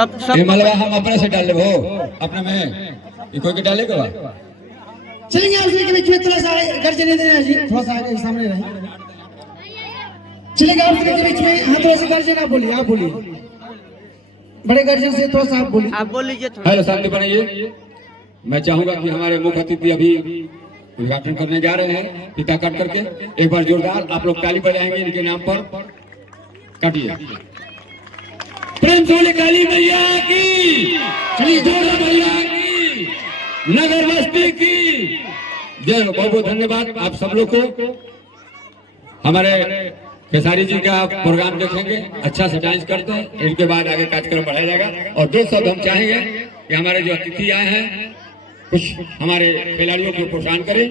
ये मलबा हम अपने से डाल ले हो अपने में ये कोई के डाले का चलेंगे आपसे के बीच में थोड़ा सा गर्जन दे देना जी, थोड़ा सा आगे सामने रहे। चलेंगे आपसे के बीच में, हाँ थोड़ा सा गर्जन आप बोलिए, आप बोलिए बड़े गर्जन से थोड़ा सा आप बोलिए। हेलो शांति बनाइए। मैं चाहूंगा कि हमारे मुख्य अतिथि अभी उद्घाटन करने जा रहे हैं फीता काट करके। एक बार जोरदार आप लोग ताली बजाएंगे इनके नाम पर। काटिए प्रेम से बोले काली मैया की, जोड़ा मैया की, नगर बस्ती की जय। बहुत बहुत धन्यवाद आप सब लोग को। हमारे खेसारी जी का प्रोग्राम देखेंगे, अच्छा से डांस करते हैं, इनके बाद आगे कार्यक्रम बढ़ाया जाएगा। और दो शब्द हम चाहेंगे कि हमारे जो अतिथि आए हैं कुछ हमारे खिलाड़ियों को प्रोत्साहन करें।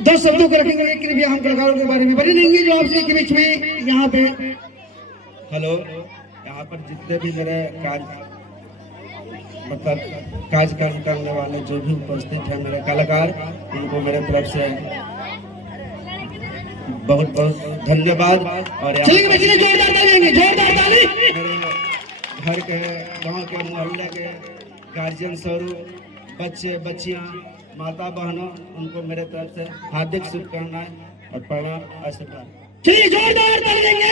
दो शब्दों को रखेंगे, एक भी हम कलाकारों के बारे में बने रहेंगे जो आपसे के बीच में यहाँ पे। हेलो, यहाँ पर जितने भी मेरे कार्यक्रम करने वाले जो भी उपस्थित हैं मेरे कलाकार, उनको मेरे तरफ से बहुत बहुत धन्यवाद। और जोरदार ताली, मेरे घर के गांव के मोहल्ले के गार्जियन स्वरूप बच्चे बच्चियां माता बहनों, उनको मेरे तरफ से हार्दिक शुभकामनाएं और प्रणाम आशीर्वाद। जोरदार ताली देंगे।